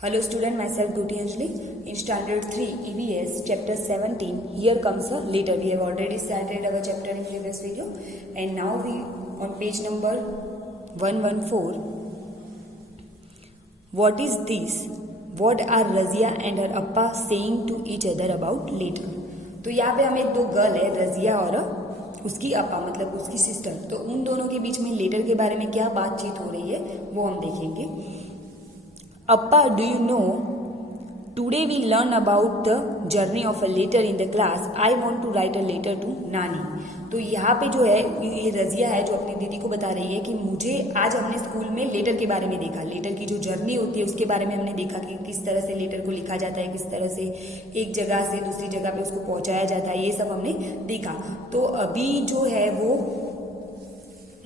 Hello student, myself Duty Anjali in standard 3 EVS chapter 17. Here comes a letter. We have already started our chapter in previous video and now we on page number 114. What is this? What are Razia and her appa saying to each other about letter? तो यहाँ पे हमें दो girl है, रजिया और उसकी अपा मतलब उसकी सिस्टर. तो उन दोनों के बीच में लेटर के बारे में क्या बातचीत हो रही है वो हम देखेंगे. Appa, do you know? Today we learn about the journey of a letter in the class. I want to write a letter to Nani. तो यहाँ पे जो है ये रजिया है जो अपनी दीदी को बता रही है कि मुझे आज हमने स्कूल में लेटर के बारे में देखा. लेटर की जो जर्नी होती है उसके बारे में हमने देखा कि किस तरह से लेटर को लिखा जाता है, किस तरह से एक जगह से दूसरी जगह पे उसको पहुंचाया जाता है, ये सब हमने देखा. तो अभी जो है वो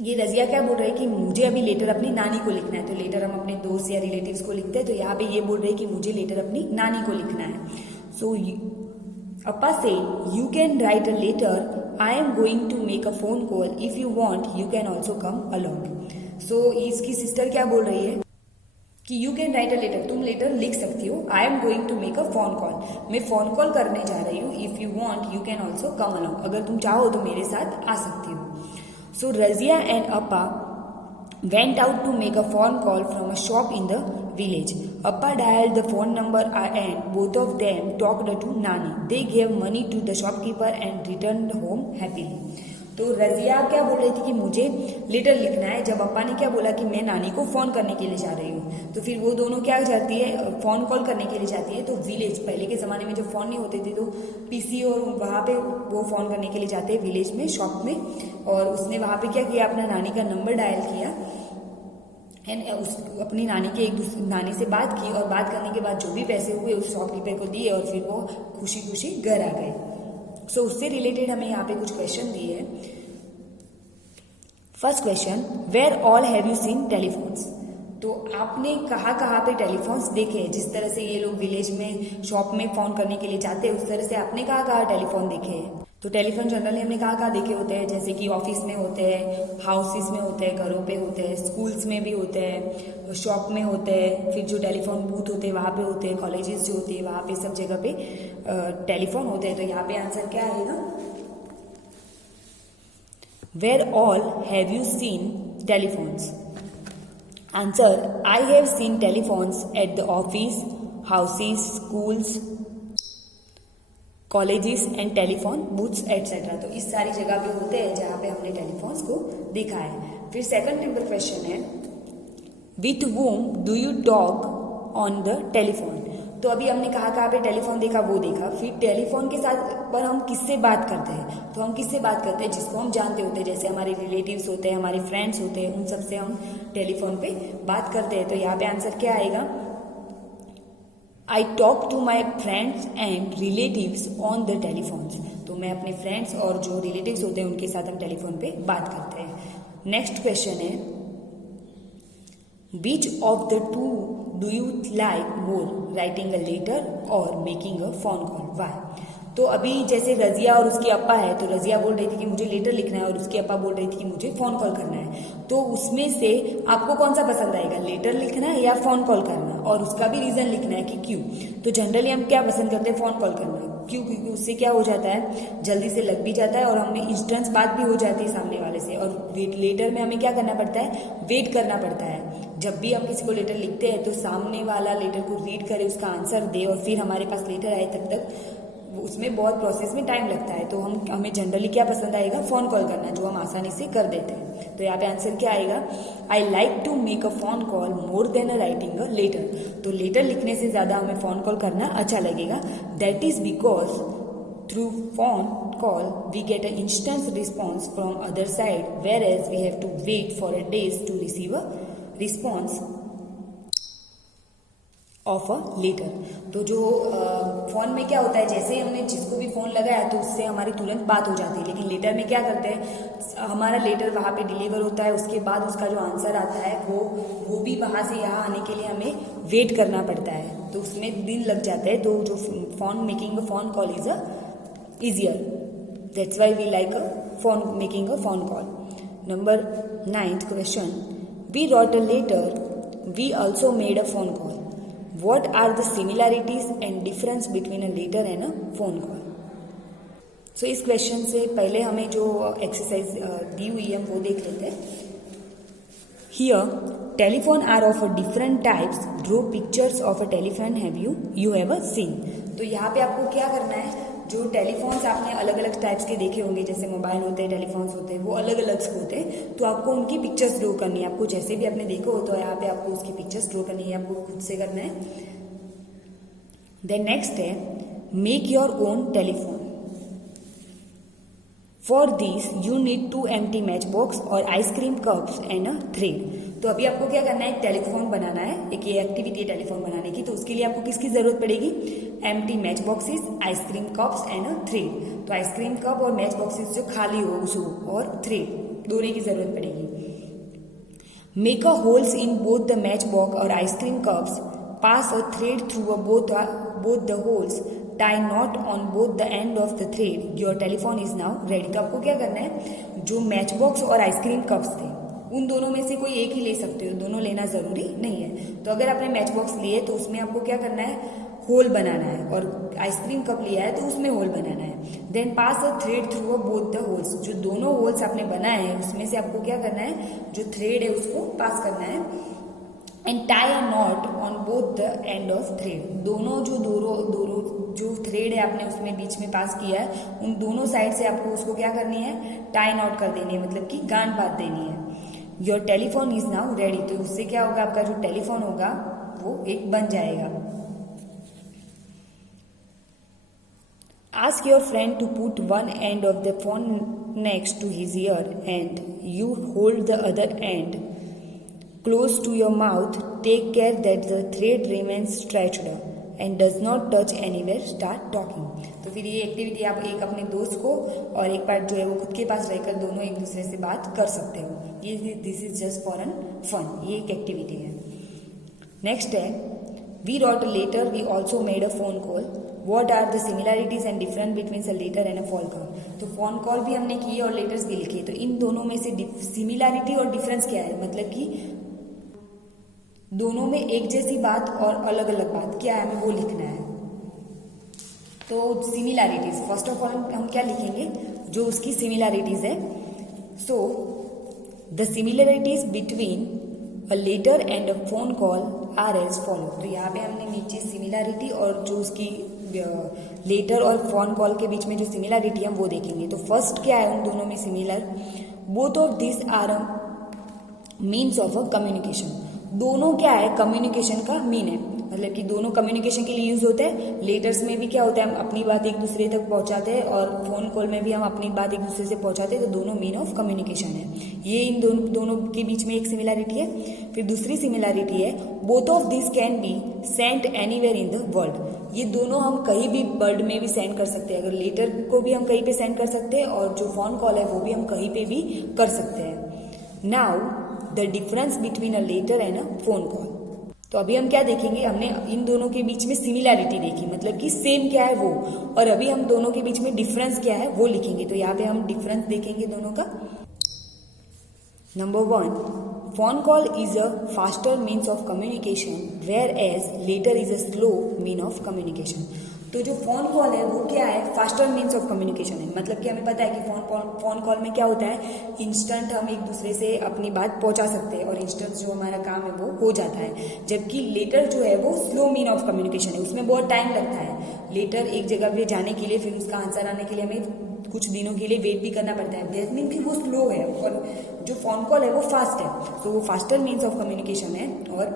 ये रजिया क्या बोल रहे हैं कि मुझे अभी लेटर अपनी नानी को लिखना है. तो लेटर हम अपने दोस्त या रिलेटिव्स को लिखते हैं, तो यहाँ पे ये बोल रहे हैं कि मुझे लेटर अपनी नानी को लिखना है. सो अपा से you can write a letter, I am going to make a phone call, if you want you can also come along. So इसकी सिस्टर क्या बोल रही है कि you can write a letter, तुम लेटर लिख सकती हो. I am going to make a phone call, मैं फोन कॉल करने जा रही हूँ. If you want you can also come along, अगर तुम चाहो तो मेरे साथ आ सकती हो. So Razia and Appa went out to make a phone call from a shop in the village. Appa dialed the phone number and both of them talked to Nani. They gave money to the shopkeeper and returned home happily. तो रजिया क्या बोल रही थी कि मुझे letter लिखना है, जब अप्पा ने क्या बोला कि मैं नानी को फोन करने के लिए जा रही हूँ. तो फिर वो दोनों क्या जाती है, फोन कॉल करने के लिए जाती है. तो विलेज, पहले के जमाने में जब फोन नहीं होते थे तो पीसी और वहाँ पे वो फोन करने के लिए जाते हैं विलेज में, शॉप में. और उसने वहाँ पे क्या किया, अपना नानी का नंबर डायल किया एंड अपनी नानी से बात की. और बात करने के बाद जो भी पैसे हुए उस शॉपकीपर को दिए और फिर वो खुशी खुशी घर आ गए. सो उससे रिलेटेड हमें यहाँ पे कुछ क्वेश्चन दिए हैं. First question, where all have you seen telephones. तो आपने कहाँ पे टेलीफोन्स देखे. जिस तरह से ये लोग विलेज में शॉप में फोन करने के लिए जाते हैं उस तरह से आपने कहाँ टेलीफोन देखे हैं. तो टेलीफोन जनरली हमने कहाँ देखे होते हैं, जैसे कि ऑफिस में होते हैं, हाउसेस में होते हैं, घरों पे होते हैं, स्कूल्स में भी होते हैं, शॉप में होते हैं, फिर जो टेलीफोन बूथ होते हैं वहाँ पे होते हैं, कॉलेजेस जो होते हैं वहाँ पे सब जगह पे टेलीफोन होते हैं. तो यहाँ पे आंसर क्या आएगा, where all have you seen telephones. Answer, I have seen telephones at the office, houses, schools, colleges and telephone booths etcetera. तो इस सारी जगह पे होते हैं जहाँ पे हमने टेलीफोन्स को देखा है. फिर सेकंड नंबर क्वेश्चन है, with whom do you talk on the telephone. तो अभी हमने कहाँ पे टेलीफोन देखा वो देखा. फिर टेलीफोन के साथ पर हम किससे बात करते हैं, तो हम किससे बात करते हैं, जिसको हम जानते होते हैं, जैसे हमारे रिलेटिव्स होते हैं, हमारे फ्रेंड्स होते हैं, उन सबसे हम टेलीफोन पे बात करते हैं. तो यहाँ पे आंसर क्या आएगा, I talk to my friends and relatives on the telephones. तो मैं अपने फ्रेंड्स और जो रिलेटिव्स होते हैं उनके साथ हम टेलीफोन पे बात करते हैं. नेक्स्ट क्वेश्चन है, which of the two do you like more, writing a letter or making a phone call? Why? तो अभी जैसे रजिया और उसकी अप्पा है, तो रजिया बोल रही थी कि मुझे लेटर लिखना है और उसकी अप्पा बोल रही थी कि मुझे फोन कॉल करना है. तो उसमें से आपको कौन सा पसंद आएगा, लेटर लिखना है या फोन कॉल करना, और उसका भी रीजन लिखना है कि क्यों. तो जनरली हम क्या पसंद करते हैं, फोन कॉल करना. क्यों, क्योंकि उससे क्या हो जाता है, जल्दी से लग भी जाता है और हमें इंस्टेंट बात भी हो जाती है सामने वाले से. और लेटर में हमें क्या करना पड़ता है, वेट करना पड़ता है. जब भी हम किसी को लेटर लिखते हैं तो सामने वाला लेटर को रीड करे, उसका आंसर दे और फिर हमारे पास लेटर आए, तब तक उसमें बहुत प्रोसेस में टाइम लगता है. तो हमें जनरली क्या पसंद आएगा, फोन कॉल करना, जो हम आसानी से कर देते हैं. तो यहाँ पे आंसर क्या आएगा, I like to make a phone call more than writing a letter. तो लेटर लिखने से ज्यादा हमें फोन कॉल करना अच्छा लगेगा. That is because through phone call we get a instant response from other side, whereas we have to wait for a days to receive a response of a letter. तो जो phone में क्या होता है, जैसे हमने जिसको भी फोन लगाया तो उससे हमारी तुरंत बात हो जाती है. लेकिन लेटर में क्या करते हैं, हमारा लेटर वहाँ पे डिलीवर होता है, उसके बाद उसका जो आंसर आता है वो भी वहाँ से यहाँ आने के लिए हमें वेट करना पड़ता है. तो उसमें दिन लग जाता है. तो जो phone making a phone call is a easier, that's why we like a phone making a phone call. Number 9th question, we wrote a letter, we also made a phone call. What are the similarities and difference between a letter and a phone call. So इस question से पहले हमें जो exercise दी हुई है वो देख लेते हैं। Here telephone are of a different types, draw pictures of a telephone you have seen. तो यहाँ पे आपको क्या करना है, जो टेलीफोन्स आपने अलग अलग टाइप्स के देखे होंगे, जैसे मोबाइल होते हैं, टेलीफोन्स होते हैं, वो अलग अलग होते हैं, तो आपको उनकी पिक्चर्स ड्रॉ करनी है। आपको जैसे भी आपने देखा हो तो यहाँ पे आपको उसकी पिक्चर्स ड्रॉ करनी है, आपको खुद से करना है। देन नेक्स्ट है make your own telephone. For this you need 2 empty matchbox और ice cream cups and a thread. तो अभी आपको क्या करना है, एक टेलीफोन बनाना है, एक ये एक्टिविटी है टेलीफोन बनाने की। तो उसके लिए आपको किसकी जरूरत पड़ेगी, empty match boxes, ice cream cups and a thread. तो आइसक्रीम कप और मैच बॉक्सेस जो खाली हो उसको और थ्रेड दोनों की जरूरत पड़ेगी। Make a holes in both the match box और ice cream cups, pass a thread through both the holes, tie knot on both the end of the thread, your telephone is now ready. तो आपको क्या करना है, जो match box और ice cream cups थे उन दोनों में से कोई एक ही ले सकते हो, दोनों लेना जरूरी नहीं है। तो अगर आपने मैच बॉक्स लिए तो उसमें आपको क्या करना है, होल बनाना है, और आइसक्रीम कप लिया है तो उसमें होल बनाना है। Then pass a thread through both the holes, जो दोनों होल्स आपने बनाए हैं उसमें से आपको क्या करना है, जो थ्रेड है उसको पास करना है। And tie a not on both the end of thread, दोनों जो थ्रेड है आपने उसमें बीच में पास किया है उन दोनों साइड से आपको उसको क्या करनी है, टाई नॉट कर देनी है, मतलब कि गांठ बांध देनी है। Your telephone is now ready. तो उससे क्या होगा, आपका जो टेलीफोन होगा वो एक बन जाएगा। Ask your friend to put one end of the phone next to his ear and you hold the other end close to your mouth. Take care that the thread remains stretched and does not touch anywhere. Start talking. तो फिर ये activity आप एक अपने दोस्त को और एक पार्ट जो है वो खुद के पास रहकर दोनों एक दूसरे से बात कर सकते हो। ये this is just for an fun, ये एक एक्टिविटी है। नेक्स्ट है we wrote a letter, we also made a phone call, what are the similarities and different between a letter and a phone call. तो phone call भी हमने की और letters भी लिखे, तो इन दोनों में से सिमिलैरिटी और डिफरेंस क्या है, मतलब कि दोनों में एक जैसी बात और अलग अलग बात क्या है हमें वो लिखना है। तो सिमिलैरिटीज, फर्स्ट ऑफ ऑल हम क्या लिखेंगे, जो उसकी सिमिलैरिटीज है। So the similarities between a letter and a phone call are as follow. तो यहाँ पे हमने नीचे सिमिलैरिटी और जो उसकी लेटर और फोन कॉल के बीच में जो सिमिलैरिटी है वो देखेंगे। तो फर्स्ट क्या है उन दोनों में similar, both of this are a means of a communication. दोनों क्या है, कम्युनिकेशन का मीन है, मतलब कि दोनों कम्युनिकेशन के लिए यूज होते हैं। लेटर्स में भी क्या होता है, हम अपनी बात एक दूसरे तक पहुंचाते हैं, और फोन कॉल में भी हम अपनी बात एक दूसरे से पहुंचाते हैं। तो दोनों मीन ऑफ कम्युनिकेशन है। ये इन दोनों के बीच में एक सिमिलैरिटी है। फिर दूसरी सिमिलैरिटी है both of this can be sent anywhere in the world. ये दोनों हम कहीं भी वर्ल्ड में भी सेंड कर सकते हैं। अगर लेटर को भी हम कहीं पे सेंड कर सकते हैं और जो फोन कॉल है वो भी हम कहीं पे भी कर सकते हैं। Now the difference between a letter and a phone call. तो अभी हम क्या देखेंगे, हमने इन दोनों के बीच में सिमिलैरिटी देखी, मतलब कि सेम क्या है वो, और अभी हम दोनों के बीच में डिफरेंस क्या है वो लिखेंगे। तो यहाँ पे हम डिफरेंस देखेंगे दोनों का। Number 1, phone call is a faster means of communication whereas letter is a slow mean of communication. तो जो फोन कॉल है वो क्या है, फास्टर मीन्स ऑफ कम्युनिकेशन है। मतलब कि हमें पता है कि फोन कॉल में क्या होता है, इंस्टेंट हम एक दूसरे से अपनी बात पहुंचा सकते हैं और इंस्टेंट जो हमारा काम है वो हो जाता है। जबकि लेटर जो है वो स्लो मीन ऑफ कम्युनिकेशन है, उसमें बहुत टाइम लगता है। लेटर एक जगह पे जाने के लिए फिर उसका आंसर आने के लिए हमें कुछ दिनों के लिए वेट भी करना पड़ता है। दैट मीन कि वो स्लो है, और जो फोन कॉल है वो फास्ट है। तो वो फास्टर मीन्स ऑफ कम्युनिकेशन है, और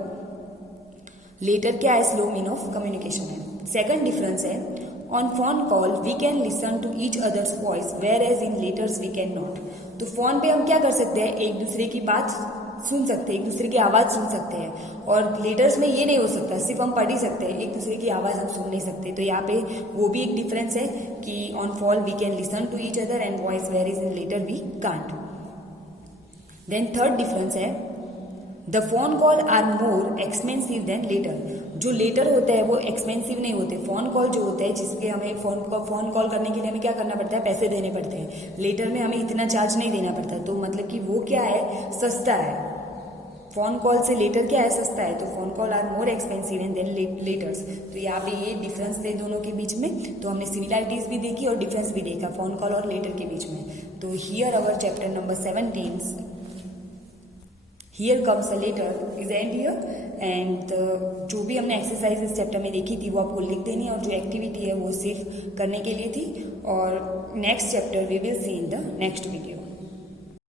लेटर क्या है, स्लो मीन ऑफ कम्युनिकेशन है। सेकंड डिफरेंस है on phone call we can listen to each others voice whereas in letters we can not. तो फोन पे हम क्या कर सकते हैं, एक दूसरे की बात सुन सकते हैं, एक दूसरे की आवाज सुन सकते हैं, और लेटर्स में ये नहीं हो सकता, सिर्फ हम पढ़ ही सकते हैं, एक दूसरे की आवाज हम सुन नहीं सकते। तो यहाँ पे वो भी एक डिफरेंस है कि on call we can listen to each other and voice where is in letter we can't. Then third difference है the phone call are more expensive than letter. जो लेटर होते हैं वो एक्सपेंसिव नहीं होते। फोन कॉल जो होते हैं जिसके हमें फोन कॉल करने के लिए हमें क्या करना पड़ता है, पैसे देने पड़ते हैं। लेटर में हमें इतना चार्ज नहीं देना पड़ता। तो मतलब कि वो क्या है, सस्ता है। फोन कॉल से लेटर क्या है, सस्ता है, तो phone call are more expensive and than letters. तो यहाँ पे ये डिफरेंस थे दोनों के बीच में। तो हमने सिमिलैरिटीज भी देखी और डिफरेंस भी देखा फोन कॉल और लेटर के बीच में। तो here our chapter number 17 here comes a letter is and here. And जो भी हमने एक्सरसाइज इस चैप्टर में देखी थी वो आपको लिख देनी है, और जो एक्टिविटी है वो सिर्फ करने के लिए थी। और next chapter we will see in the next video.